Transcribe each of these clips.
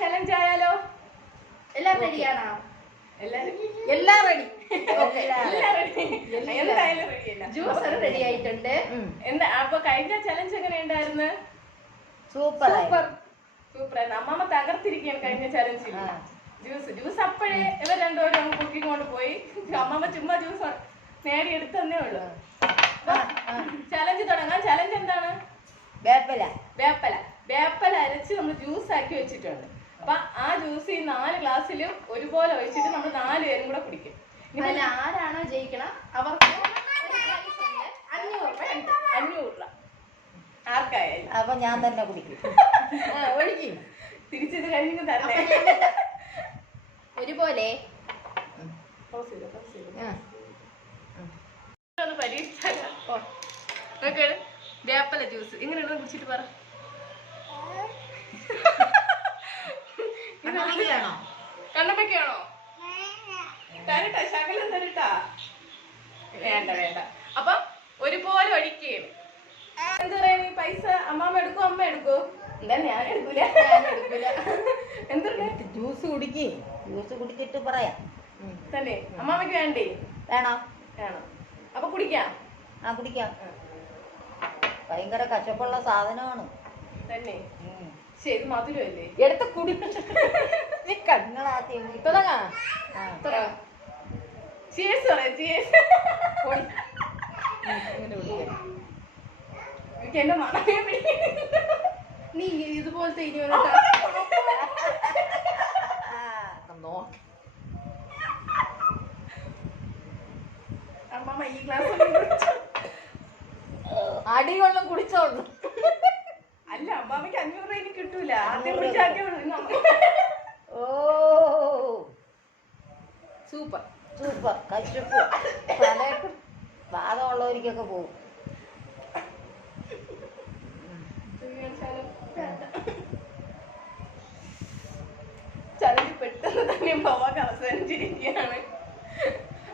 Challenge ആയാലോ? എല്ലാം റെഡിയാണോ എല്ലാരും എല്ലാം റെഡി ജ്യൂസർ റെഡി ആയിട്ടുണ്ട്. എന്താ അപ്പൊ കഴിഞ്ഞ ചലഞ്ച് എങ്ങനെ ഉണ്ടായിരുന്നു? സൂപ്പർ സൂപ്പർ സൂപ്പർ അമ്മമ്മ തകർത്തിരിക്കുകയാണ് കഴിഞ്ഞ ചലഞ്ച് ജ്യൂസ് ജ്യൂസ് അപ്പോഴേ ഇവർ രണ്ടുപേരും അങ്ങ് പൊക്കിക്കൊണ്ട് പോയി. അമ്മമ്മ ചുമ്മാ ജ്യൂസ് നേടിയെടുത്തന്നേ ഉള്ളു. ചലഞ്ച് തുടങ്ങാം. ചലഞ്ച് എന്താണ്? വേപ്പല. വേപ്പല. വേപ്പല അരച്ച് നമ്മൾ ജ്യൂസ് ആക്കി വെച്ചിട്ടുണ്ട്. അപ്പൊ ആ ജ്യൂസ് ഈ നാല് ഗ്ലാസ്സിലും ഒരുപോലെ ഒഴിച്ചിട്ട് നമ്മൾ നാല് പേരും കൂടെ കുടിക്കും. ഇനി ആരാണോ ജയിക്കണ? അവർക്ക് ഒരു prize ഉണ്ട്. അഞ്ഞൂറ് രൂപ ഉണ്ട്. അഞ്ഞൂറ് രൂപ. ആർക്കായാലും. അപ്പൊ ഞാൻ തന്നെ കുടിക്കും. ആ, ഒഴുകി തിരിച്ചിത് കഴിഞ്ഞ് തരണേ ഒരുപോലെ. Pause ചെയ്തോ, pause ചെയ്തോ. ഒന്ന് പരീക്ഷിച്ചാലോ? വേപ്പല ജ്യൂസ്. എങ്ങനെയുണ്ടെന്ന് കുടിച്ചിട്ട് പറ. തരട്ടാ ശകലം തരട്ടാ. വേണ്ട വേണ്ട. അപ്പൊ ഒരുപോലെ ഒഴിക്കുകയും. എന്താ പറയാ ഈ പൈസ അമ്മാമ്മ എടുക്കോ അമ്മ എടുക്കോ? എന്താ ഞാൻ എടുക്കൂല. എന്തുണ്ട്? ജ്യൂസ് കുടിക്ക്. ജ്യൂസ് കുടിച്ചിട്ട് പറയാം. തന്നെ. അമ്മാമ്മക്ക് വേണ്ടേ? വേണോ? വേണം. അപ്പൊ കുടിക്കാം. ആ കുടിക്കാം. ഭയങ്കര കശപ്പുള്ള സാധനമാണ്. തന്നെ. ശരി മധുരല്ലേ എടുത്ത കുടി. തുടങ്ങാ. ചേസ്. എനിക്ക് എന്റെ മണമേ. നീ ഇതുപോലത്തെ ഇനി ഒരു. അമ്മമ്മ ഈ ഗ്ലാസ് അടികൊള്ളും കുടിച്ചോളൂ അല്ല അമ്മാമ്മക്ക് അഞ്ഞൂറ് രൂപ കിട്ടൂല. ആദ്യം ഓ. സൂപ്പർ. സൂപ്പർ. കശപ്പ്. തലയിട്ട് വാദമുള്ളവർക്കൊക്കെ പോകും ചലഞ്ച് പെട്ടെന്ന് തന്നെ പോവാൻ അവസാനിച്ചിരിക്കുകയാണ്.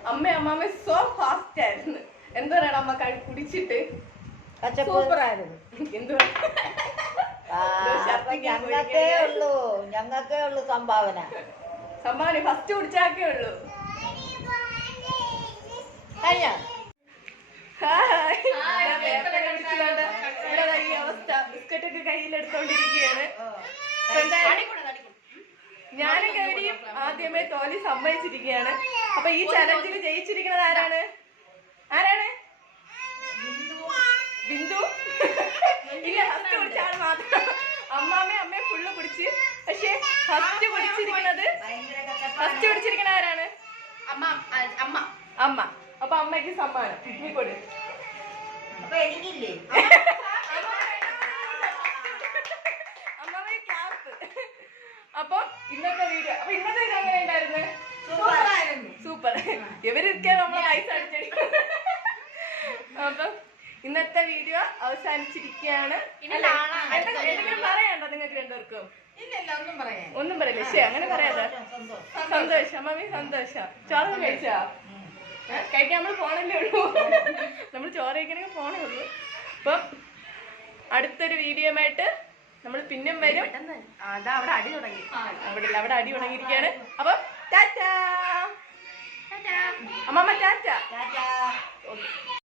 അമ്മ അമ്മാമ്മ സോ ഫാസ്റ്റ് ആയിരുന്നു. എന്താ പറയണ അമ്മ കുടിച്ചിട്ട് ഞങ്ങൾക്കേ ഉള്ളൂ. ഞങ്ങൾക്കേ ഉള്ളൂ സംഭാവന. സംഭാവന ഫസ്റ്റ് കുടിച്ചാക്കേ ഉള്ളൂ. കഴിഞ്ഞോ? അവസ്ഥ. ബിസ്ക്കറ്റ് ഒക്കെ കയ്യിലെടുത്തോണ്ടിരിക്കുകയാണ് ഞാനും ഗൗരിയും ആദ്യമേ തോലി സമ്മതിച്ചിരിക്കുകയാണ്. അപ്പൊ ഈ ചലഞ്ചിൽ ജയിച്ചിരിക്കുന്നത് ആരാണ്? ആരാണ്? ബിന്ദു? ഇല്ല ഫസ്റ്റ് കുടിച്ച ആൾ മാത്രം. അമ്മാമ്മയും അമ്മയും ഫുള്ള് കുടിച്ച്. പക്ഷെ ഫസ്റ്റ് കുടിച്ചിരിക്കുന്നത് ഫസ്റ്റ് കുടിച്ചിരിക്കുന്ന ആരാണ്? അമ്മ അമ്മ. അമ്മ. അപ്പൊ അമ്മയ്ക്ക് സമ്മാനം. നീ കൊടു. അപ്പൊ എനിക്കില്ലേ? അമ്മാമ്മ ക്ലാപ്പ് അപ്പൊ ഇന്നത്തെ വീഡിയോ അപ്പൊ ഇന്നത്തെ വീഡിയോ എങ്ങനെ ഉണ്ടായിരുന്നു? സൂപ്പർ. ഇവരൊക്കെ നമ്മളെ പൈസ അടിച്ചെടുക്കും. അപ്പൊ ഇന്നത്തെ വീഡിയോ അവസാനിച്ചിരിക്കുകയാണ്. എന്തെങ്കിലും- പറയണ്ട നിങ്ങൾക്ക് രണ്ടുപേർക്കും? ഒന്നും പറയില്ല. ശരി അങ്ങനെ പറയാതെ. സന്തോഷം. മമ്മി സന്തോഷം. ചോറ് കഴിച്ചാ? കഴിക്കാൻ നമ്മൾ ഫോണല്ലേ ഉള്ളൂ. നമ്മൾ ചോറ് കഴിക്കണമെങ്കിൽ ഫോണേ ഉള്ളൂ. അപ്പം അടുത്തൊരു വീഡിയോയുമായിട്ട് നമ്മൾ പിന്നും വരും. അതാ അവിടെ അടി തുടങ്ങി. അവിടെ അവിടെ അടി തുടങ്ങിയിരിക്കുകയാണ്. അപ്പം ടാറ്റാ. അമ്മമ്മ ടാറ്റാ. ഓക്കെ.